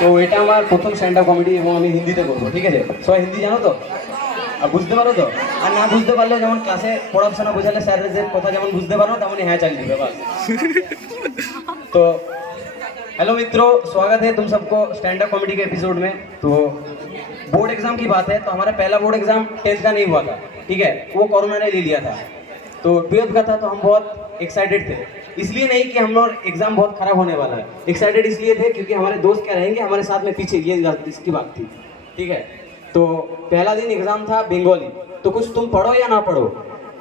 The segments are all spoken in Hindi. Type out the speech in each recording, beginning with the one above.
তো এটা আমার প্রথম স্ট্যান্ড আপ কমেডি এবং আমি হিন্দিতে করবো, ঠিক আছে? সবাই হিন্দি জানো তো? আর বুঝতে পারো তো? আর না বুঝতে পারলে যেমন ক্লাসে পড়াশোনা বোঝালে স্যারের কথা যেমন বুঝতে পারো তেমনই হ্যাঁ চালিয়ে देবে बस। तो हेलो मित्रों, स्वागत है तुम सबको स्टैंड अप कॉमेडी के एपिसोड में। तो बोर्ड एग्जाम की बात है, तो हमारा पहला बोर्ड एग्जाम 10th का नहीं हुआ था, ठीक है? वो कोरोना ने ले लिया था। तो 12th का था, तो हम बहुत एक्साइटेड थे। इसलिए नहीं कि हम लोग एग्जाम बहुत खराब होने वाला है, एक्साइटेड इसलिए थे क्योंकि हमारे दोस्त क्या रहेंगे हमारे साथ में पीछे, ये इसकी बात थी, ठीक है? तो पहला दिन एग्जाम था बंगाली। तो कुछ तुम पढ़ो या ना पढ़ो,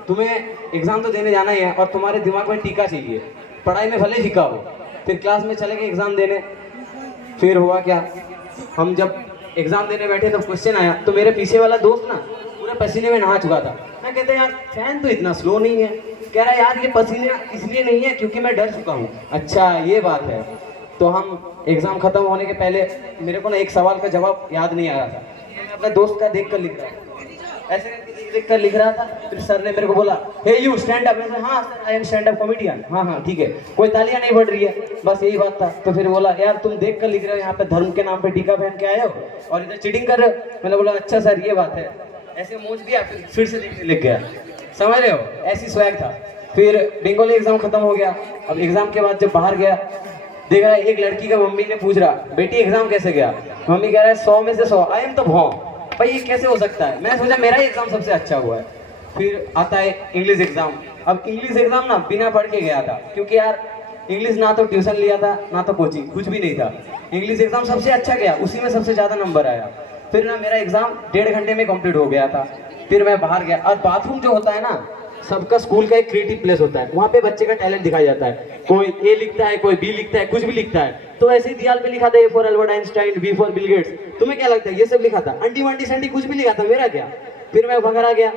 तुम्हें एग्जाम तो देने जाना ही है और तुम्हारे दिमाग में टीका चाहिए, पढ़ाई में भले फीका हो। फिर क्लास में चले गए एग्जाम देने। फिर हुआ क्या, हम जब एग्जाम देने बैठे तब क्वेश्चन आया, तो मेरे पीछे वाला दोस्त ना पूरे पसीने में नहा चुका था। मैं कहते यार फैन तो इतना स्लो नहीं है। कह रहा यार ये पसीना इसलिए नहीं है क्योंकि मैं डर चुका हूँ। अच्छा ये बात है। तो हम एग्जाम खत्म होने के पहले मेरे को ना एक सवाल का जवाब याद नहीं आ रहा था, मैं अपने दोस्त का देख कर लिख रहा था, ऐसे देख कर लिख रहा था। फिर सर ने मेरे को बोला हे यू स्टैंड अप। मैंने हाँ sir I am stand up comedian. हाँ हाँ ठीक है, कोई तालियां नहीं बढ़ रही है, बस यही बात था। तो फिर बोला यार तुम देख कर लिख रहे हो, यहाँ पे धर्म के नाम पे टीका पहन के आए हो और इधर चीटिंग कर रहे हो। मैंने बोला अच्छा सर ये बात है, ऐसे मोच दिया, फिर से लिख गया। समझ रहे हो, ऐसी स्वैग था। फिर बंगाली एग्जाम खत्म हो गया। अब एग्जाम के बाद जब बाहर गया, देखा एक लड़की का मम्मी ने पूछ रहा बेटी एग्जाम कैसे गया? मम्मी कह रहा है 100 में से 100। आई एम तो भौं भाई, ये कैसे हो सकता है? मैं सोचा मेरा ही एग्जाम सबसे अच्छा हुआ है। फिर आता है इंग्लिश एग्जाम। अब इंग्लिश एग्जाम ना बिना पढ़ के गया था, क्योंकि यार इंग्लिश ना तो ट्यूशन लिया था ना तो कोचिंग, कुछ भी नहीं था। इंग्लिश एग्जाम सबसे अच्छा गया, उसी में सबसे ज़्यादा नंबर आया। फिर ना मेरा एग्जाम 1.5 घंटे में कंप्लीट हो गया था। फिर मैं बाहर गया, और बाथरूम जो होता है ना, सबका स्कूल का एक क्रिएटिव प्लेस होता है, वहाँ पे बच्चे का टैलेंट दिखाया जाता है। कोई ए लिखता है, कोई बी लिखता है, कुछ भी लिखता है। तो ऐसे ही दीवार पे लिखा था A for Albert Einstein, B for Bill Gates. तुम्हें क्या लगता है ये सब लिखा था? अंटी वंटी संटी कुछ भी लिखा था, मेरा क्या। फिर मैं भगरा गया।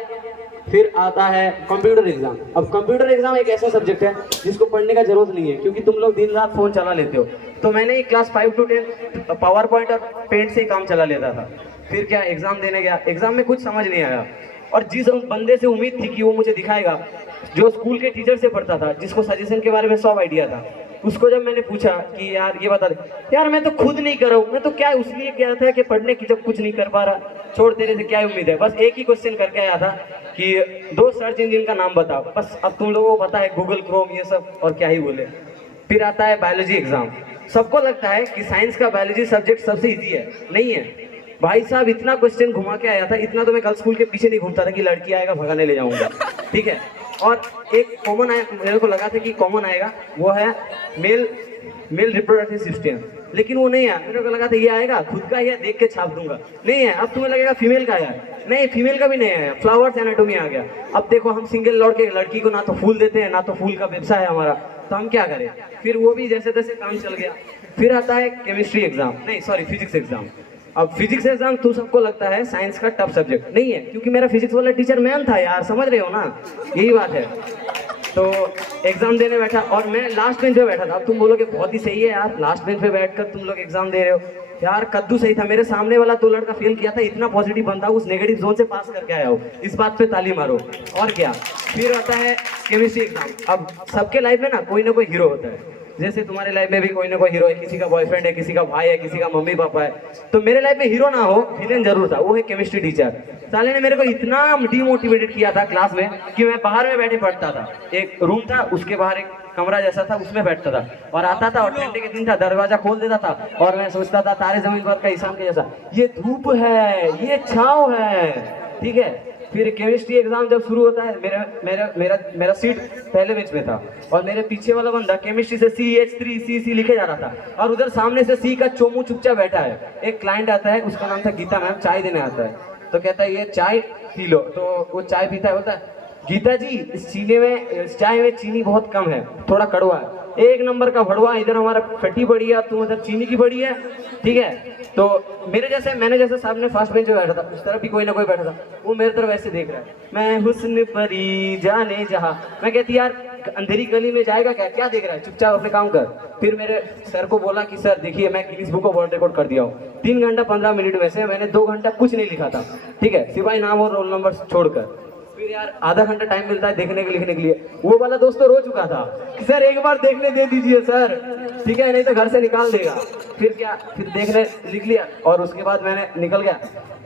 फिर आता है कंप्यूटर एग्जाम। अब कंप्यूटर एग्जाम एक ऐसा सब्जेक्ट है जिसको पढ़ने का जरूरत नहीं है, क्योंकि तुम लोग दिन रात फोन चला लेते हो। तो मैंने क्लास 5 to 10 पावर पॉइंट और पेंट से ही काम चला लेता था। फिर क्या, एग्जाम देने गया, एग्जाम में कुछ समझ नहीं आया। और जिस बंदे से उम्मीद थी कि वो मुझे दिखाएगा, जो स्कूल के टीचर से पढ़ता था, जिसको सजेशन के बारे में सब आइडिया था, उसको जब मैंने पूछा कि यार ये बता दे, यार मैं तो खुद नहीं कर रहा हूँ, मैं तो क्या उसलिए गया था कि पढ़ने की, जब कुछ नहीं कर पा रहा, छोड़ तेरे से क्या उम्मीद है। बस एक ही क्वेश्चन करके आया था कि 2 सर्च इंजन का नाम बताओ। बस अब तुम लोगों को पता है गूगल क्रोम ये सब, और क्या ही बोले। फिर आता है बायोलॉजी एग्जाम। सबको लगता है कि साइंस का बायोलॉजी सब्जेक्ट सबसे ईजी है, नहीं है भाई साहब। इतना क्वेश्चन घुमा के आया था, इतना तो मैं कल स्कूल के पीछे नहीं घूमता था कि लड़की आएगा भगाने ले जाऊंगा, ठीक है? और एक कॉमन आया, मेरे को लगा था कि कॉमन आएगा, वो है मेल रिप्रोडक्टिव सिस्टम, लेकिन वो नहीं आया। मेरे को लगा था ये आएगा, खुद का ही देख के छाप दूंगा, नहीं है। अब तुम्हें लगेगा फीमेल का आया, नहीं फीमेल का भी नहीं आया, फ्लावर्स एनाटॉमी आ गया। अब देखो हम सिंगल लड़की को ना तो फूल देते हैं, ना तो फूल का व्यवसाय है हमारा, तो हम क्या करें? फिर वो भी जैसे तैसे काम चल गया। फिर आता है केमिस्ट्री एग्जाम, नहीं सॉरी फिजिक्स एग्जाम। अब फिजिक्स एग्जाम तुम सबको लगता है साइंस का टफ सब्जेक्ट, नहीं है, क्योंकि मेरा फिजिक्स वाला टीचर मैम था यार, समझ रहे हो ना, यही बात है। तो एग्जाम देने बैठा और मैं लास्ट बेंच पे बैठा था। अब तुम बोलोगे बहुत ही सही है यार, लास्ट बेंच पे बैठकर तुम लोग एग्जाम दे रहे हो। यार कद्दू सही था, मेरे सामने वाला 2 लड़का फेल किया था, इतना पॉजिटिव बनता उस नेगेटिव जोन से पास करके आया हो, इस बात पे ताली मारो, और क्या। फिर आता है केमिस्ट्री एग्जाम। अब सबके लाइफ में ना कोई हीरो होता है, जैसे तुम्हारे लाइफ में भी कोई ना कोई हीरो है, किसी का बॉयफ्रेंड है, किसी का भाई है, किसी का मम्मी पापा है। तो मेरे लाइफ में हीरो ना हो, विलेन जरूर था, वो है केमिस्ट्री टीचर। साले ने मेरे को इतना डिमोटिवेटेड किया था क्लास में कि मैं बाहर में बैठे पढ़ता था। एक रूम था, उसके बाहर एक कमरा जैसा था, उसमें बैठता था और आता था, और ठंडे के दिन था, दरवाजा खोल देता था और मैं सोचता था तारे जमीन पर का ईशान के जैसा, ये धूप है, ये छाँव है, ठीक है। फिर केमिस्ट्री एग्जाम जब शुरू होता है, मेरा सीट पहले बेंच में था और मेरे पीछे वाला बंदा केमिस्ट्री से CH3CC लिखे जा रहा था, और उधर सामने से C का चोमू चुपचाप बैठा है। एक क्लाइंट आता है, उसका नाम था गीता मैम, चाय देने आता है। तो कहता है ये चाय पी लो, तो वो चाय पीता है, बोलता है गीता जी इस चाय में चीनी बहुत कम है, थोड़ा कड़वा है। एक नंबर का भड़वा, इधर हमारा फटी पड़ी है, तुम उधर चीनी की पड़ी है, ठीक है। तो मैंने जैसे सामने फर्स्ट बेंच पे बैठा था, उस तरफ भी कोई ना कोई बैठा था, वो मेरी तरफ ऐसे देख रहा है, मैं हुस्न परी जाने जहां। मैं कहती यार अंधेरी गली में जाएगा क्या देख रहा है, चुपचाप अपने काम कर। फिर मेरे सर को बोला कि सर देखिए मैं Guinness book of world record कर दिया हूँ, 3 घंटा 15 मिनट में से मैंने 2 घंटा कुछ नहीं लिखा था, ठीक है, सिवाय नाम और रोल नंबर छोड़कर। फिर यार आधा घंटा टाइम मिलता है देखने के लिखने के लिए। वो वाला दोस्त तो रो चुका था कि सर एक बार देखने दे दीजिए सर, ठीक है, नहीं तो घर से निकाल देगा। फिर क्या, फिर देखने लिख लिया और उसके बाद मैंने निकल गया।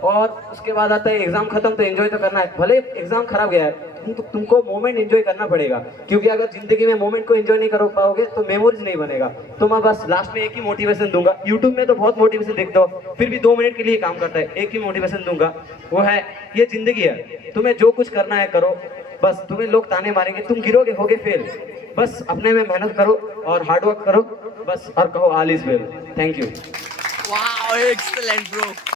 और उसके बाद आता है एग्जाम खत्म, तो एंजॉय तो करना है, भले एग्जाम खराब गया है तुमको मोमेंट एंजॉय करना पड़ेगा, क्योंकि अगर जिंदगी में मोमेंट को एंजॉय नहीं कर पाओगे तो मेमोरीज नहीं बनेगा। तो मैं बस लास्ट में एक ही मोटिवेशन दूंगा, यूट्यूब में तो बहुत मोटिवेशन देखते हो, फिर भी 2 मिनट के लिए काम करता है, एक ही मोटिवेशन दूंगा, वो है ये जिंदगी है, तुम्हें जो कुछ करना है करो, बस तुम्हें लोग ताने मारेंगे, तुम गिरोगे होगे फेल, बस अपने में मेहनत करो और हार्डवर्क करो बस, और कहो all is well. Thank you. Wow, excellent bro.